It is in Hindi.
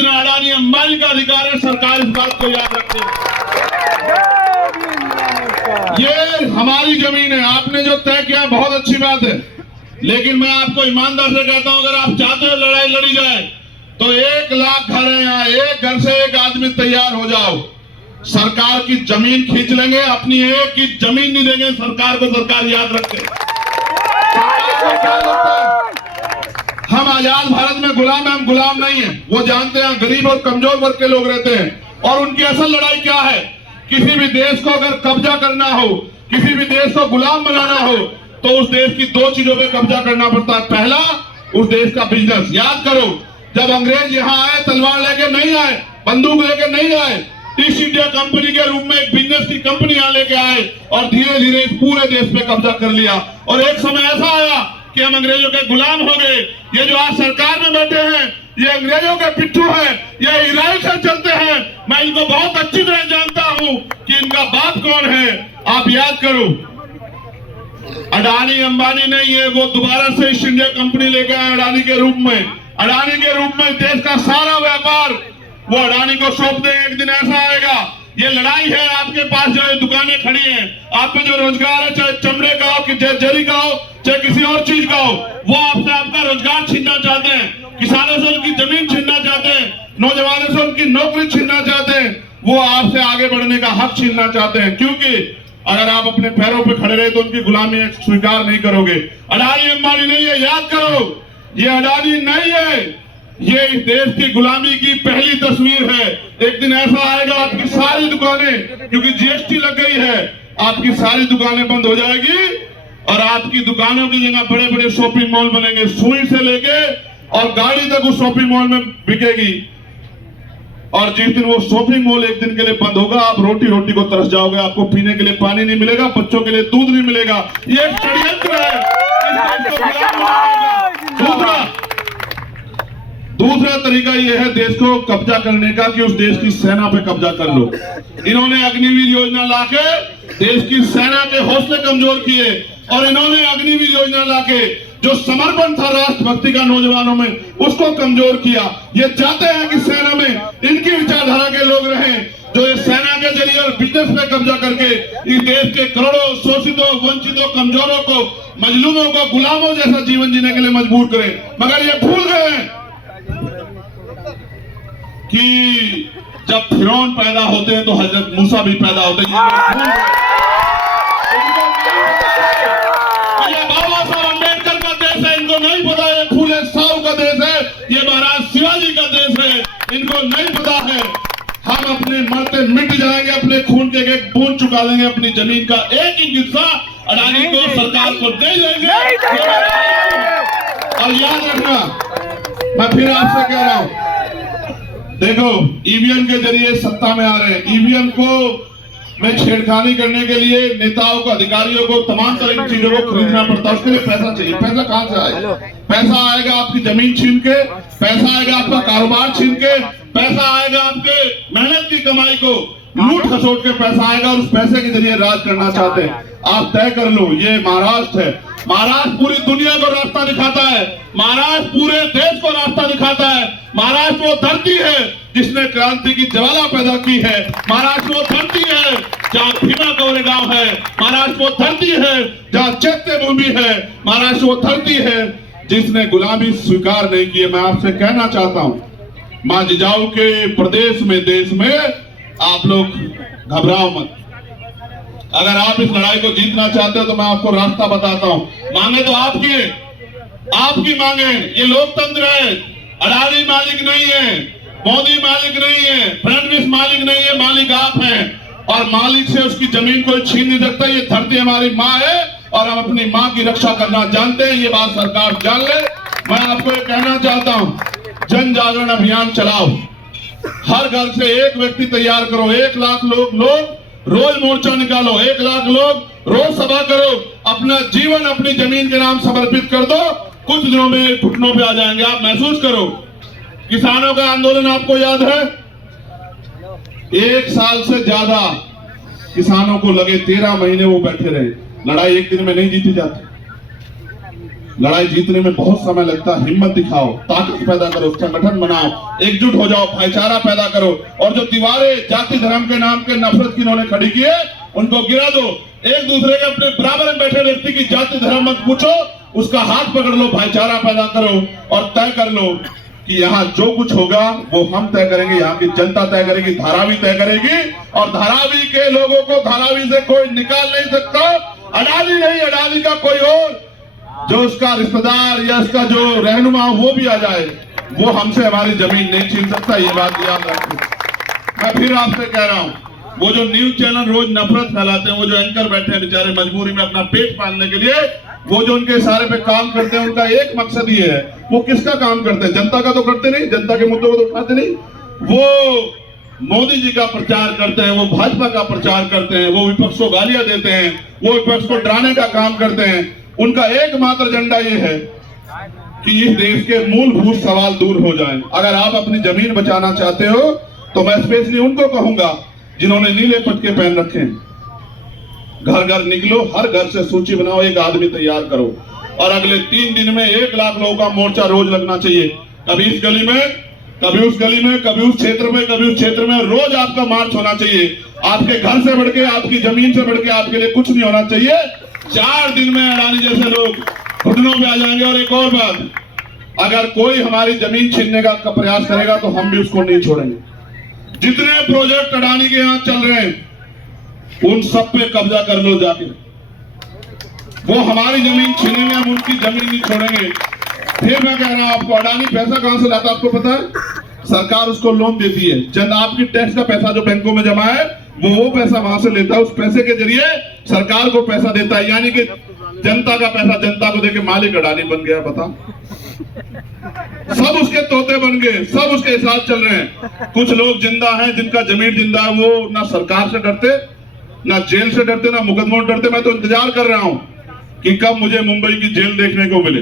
जितना अडानी अंबानी का अधिकार है, सरकार इस बात को याद रखे। ये हमारी जमीन है, आपने जो तय किया बहुत अच्छी बात है, लेकिन मैं आपको ईमानदार से कहता हूं, अगर आप चाहते हो लड़ाई लड़ी जाए तो 1 लाख घर है यहाँ, एक घर से एक आदमी तैयार हो जाओ, सरकार की जमीन खींच लेंगे, अपनी एक की जमीन नहीं देंगे सरकार को। सरकार याद रखे, हम आजाद भारत में गुलाम हैं, हम गुलाम नहीं हैं। वो जानते हैं गरीब और कमजोर वर्ग के लोग रहते हैं, और उनकी असल लड़ाई क्या है। किसी भी देश को अगर कब्जा करना हो, किसी भी देश को गुलाम बनाना हो, तो उस देश की 2 चीजों पे कब्जा करना पड़ता है। पहला, उस देश का बिजनेस। याद करो, जब अंग्रेज यहाँ आए तलवार लेके नहीं आए, बंदूक लेके नहीं आए, ईस्ट इंडिया कंपनी के रूप में एक बिजनेस की कंपनी यहाँ लेके आए और धीरे धीरे पूरे देश पे कब्जा कर लिया। और एक समय ऐसा आया कि हम अंग्रेजों के गुलाम हो गए। ये जो आज सरकार में बैठे हैं, ये अंग्रेजों के पिट्ठू हैं, ये इजराइल से चलते हैं। मैं इनको बहुत अच्छी तरह जानता हूं कि इनका बाप कौन है। आप याद करो, अडानी अंबानी नहीं है, वो दोबारा से ईस्ट इंडिया कंपनी लेके आए अडानी के रूप में। अडानी के रूप में देश का सारा व्यापार वो अडानी को सौंप देंगे। एक दिन ऐसा आएगा, ये लड़ाई है। आपके पास जो दुकानें खड़ी हैं, आप पे जो रोजगार है, चाहे चमड़े का हो, चाहे जरी का हो, चाहे किसी और चीज का हो, वो आपसे आपका रोजगार छीनना चाहते हैं, किसानों से उनकी जमीन छीनना चाहते हैं, नौजवानों से उनकी नौकरी छीनना चाहते हैं, वो आपसे आगे बढ़ने का हक छीनना चाहते हैं। क्योंकि अगर आप अपने पैरों पे खड़े रहे तो उनकी गुलामी स्वीकार नहीं करोगे। अडानी अंबानी नहीं है, याद करो, ये अडानी नहीं है, ये इस देश की गुलामी की पहली तस्वीर है। एक दिन ऐसा आएगा, आपकी सारी दुकानें, क्योंकि जीएसटी लग गई है, आपकी सारी दुकानें बंद हो जाएगी और आपकी दुकानों की जगह बड़े बड़े शॉपिंग मॉल बनेंगे। सुई से लेके और गाड़ी तक उस शॉपिंग मॉल में बिकेगी। और जिस दिन वो शॉपिंग मॉल एक दिन के लिए बंद होगा, आप रोटी रोटी को तरस जाओगे, आपको पीने के लिए पानी नहीं मिलेगा, बच्चों के लिए दूध नहीं मिलेगा। ये एक षड्यंत्र है। दूसरा तरीका ये है देश को कब्जा करने का कि उस देश की सेना पे कब्जा कर लो। इन्होंने अग्निवीर योजना लाके देश की सेना के हौसले कमजोर किए, और इन्होंने अग्निवीर योजना लाके जो समर्पण था राष्ट्रभक्ति का नौजवानों में, उसको कमजोर किया। ये चाहते हैं कि सेना में इनकी विचारधारा के लोग रहें, जो ये सेना के जरिए और बिजनेस पे कब्जा करके इस देश के करोड़ों शोषितों, वंचितों, कमजोरों को, मजलूमों को गुलामों जैसा जीवन जीने के लिए मजबूर करें। मगर ये भूल गए कि जब फिरौन पैदा होते हैं तो हजरत मूसा भी पैदा होते हैं। ये बाबा साहब अम्बेडकर का देश है, इनको नहीं पता। ये फूले साहू का देश है, ये महाराज शिवाजी का देश है, इनको नहीं पता है। हम अपने मरते मिट जाएंगे, अपने खून के एक बूंद चुका देंगे, अपनी जमीन का एक ही हिस्सा अडानी को, सरकार को दे देंगे। और याद रखना, मैं फिर आपसे कह रहा हूं, देखो ईवीएम के जरिए सत्ता में आ रहे हैं। ईवीएम को में छेड़खानी करने के लिए नेताओं को, अधिकारियों को तमाम तरह की चीजों को खरीदना पड़ता है। उसके लिए पैसा चाहिए। पैसा कहां से आएगा? पैसा आएगा आपकी जमीन छीन के, पैसा आएगा आपका कारोबार छीन के, पैसा आएगा आपके मेहनत की कमाई को लूट खसोट के पैसा आएगा, और उस पैसे के जरिए राज करना चाहते हैं। आप तय कर लो, ये महाराष्ट्र है। महाराष्ट्र पूरी दुनिया को रास्ता दिखाता है, महाराष्ट्र पूरे देश को रास्ता दिखाता है। महाराष्ट्र वो धरती है जिसने क्रांति की ज्वाला पैदा की है। महाराष्ट्र वो धरती है जहाँ भीमा कोरेगांव है। महाराष्ट्र वो धरती है जहाँ चैत्यभूमि है। महाराष्ट्र वो धरती है जिसने गुलामी स्वीकार नहीं की है। मैं आपसे कहना चाहता हूँ, मां जिजाऊ के प्रदेश में, देश में आप लोग घबराओ मत। अगर आप इस लड़ाई को जीतना चाहते हो तो मैं आपको रास्ता बताता हूं। मांगे तो आपकी मांगे। ये लोकतंत्र है। अडानी मालिक नहीं है, मोदी मालिक नहीं है, फडणवीस मालिक नहीं है, मालिक आप हैं। और मालिक से उसकी जमीन कोई छीन नहीं सकता। ये धरती हमारी माँ है और हम अपनी माँ की रक्षा करना जानते हैं। ये बात सरकार जान ले। मैं आपको ये कहना चाहता हूं, जन जागरण अभियान चलाओ। हर घर से एक व्यक्ति तैयार करो। 1 लाख लोग रोज मोर्चा निकालो। 1 लाख लोग रोज सभा करो। अपना जीवन अपनी जमीन के नाम समर्पित कर दो। कुछ दिनों में घुटनों पे आ जाएंगे। आप महसूस करो। किसानों का आंदोलन आपको याद है, 1 साल से ज्यादा किसानों को लगे, 13 महीने वो बैठे रहे। लड़ाई एक दिन में नहीं जीती जाती। लड़ाई जीतने में बहुत समय लगता है। हिम्मत दिखाओ, ताकत पैदा करो, संगठन बनाओ, एकजुट हो जाओ, भाईचारा पैदा करो, और जो दीवारें जाति धर्म के नाम के नफरत की इन्होंने खड़ी की है उनको गिरा दो। एक दूसरे के अपने बराबर में बैठे व्यक्ति की जाति धर्म मत पूछो, उसका हाथ पकड़ लो, भाईचारा पैदा करो और तय कर लो कि यहाँ जो कुछ होगा वो हम तय करेंगे, यहाँ की जनता तय करेगी, धारावी तय करेगी, और धारावी के लोगों को धारावी से कोई निकाल नहीं सकता। अडानी नहीं, अडानी का कोई और जो उसका रिश्तेदार या उसका जो रहनुमा वो भी आ जाए, वो हमसे हमारी जमीन नहीं छीन सकता। ये बात याद रखें। मैं फिर आपसे कह रहा हूँ, वो जो न्यूज चैनल रोज नफरत फैलाते हैं, वो जो एंकर बैठे हैं बेचारे मजबूरी में अपना पेट पालने के लिए, वो जो उनके इशारे पे काम करते हैं, उनका एक मकसद ये है, वो किसका काम करते हैं? जनता का तो करते नहीं, जनता के मुद्दों को तो उठाते नहीं। वो मोदी जी का प्रचार करते हैं, वो भाजपा का प्रचार करते हैं, वो विपक्ष को गालियां देते हैं, वो विपक्ष को डराने का काम करते हैं। उनका एकमात्र एजेंडा ये है कि इस देश के मूलभूत सवाल दूर हो जाएं। अगर आप अपनी जमीन बचाना चाहते हो तो मैं स्पेशली उनको कहूंगा जिन्होंने नीले पटके पहन रखे हैं, घर घर निकलो, हर घर से सूची बनाओ, एक आदमी तैयार करो, और अगले 3 दिन में 1 लाख लोगों का मोर्चा रोज लगना चाहिए। कभी इस गली में, कभी उस गली में, कभी उस क्षेत्र में, कभी उस क्षेत्र में, रोज आपका मार्च होना चाहिए। आपके घर से बढ़ के, आपकी जमीन से बढ़ के आपके लिए कुछ नहीं होना चाहिए। 4 दिन में अडानी जैसे लोग घुटनों पे आ जाएंगे। और एक और बात, अगर कोई हमारी जमीन छीनने का प्रयास करेगा तो हम भी उसको नहीं छोड़ेंगे। जितने प्रोजेक्ट अडानी के यहाँ चल रहे हैं उन सब पे कब्जा कर लो जाके। वो हमारी जमीन छीनेंगे, हम उनकी जमीन नहीं छोड़ेंगे। फिर मैं कह रहा हूं आपको, अडानी पैसा कहां से लाता है आपको पता है? सरकार उसको लोन देती है, जन आपकी टैक्स का पैसा जो बैंकों में जमा है वो पैसा वहां से लेता है, उस पैसे के जरिए सरकार को पैसा देता है। यानी कि जनता का पैसा जनता को देके मालिक अडानी बन गया। बता, सब उसके तोते बन गए, सब उसके साथ चल रहे हैं। कुछ लोग जिंदा हैं जिनका जमीन जिंदा है, वो ना सरकार से डरते, ना जेल से डरते, ना मुकदमों से डरते। मैं तो इंतजार कर रहा हूं कि कब मुझे मुंबई की जेल देखने को मिले।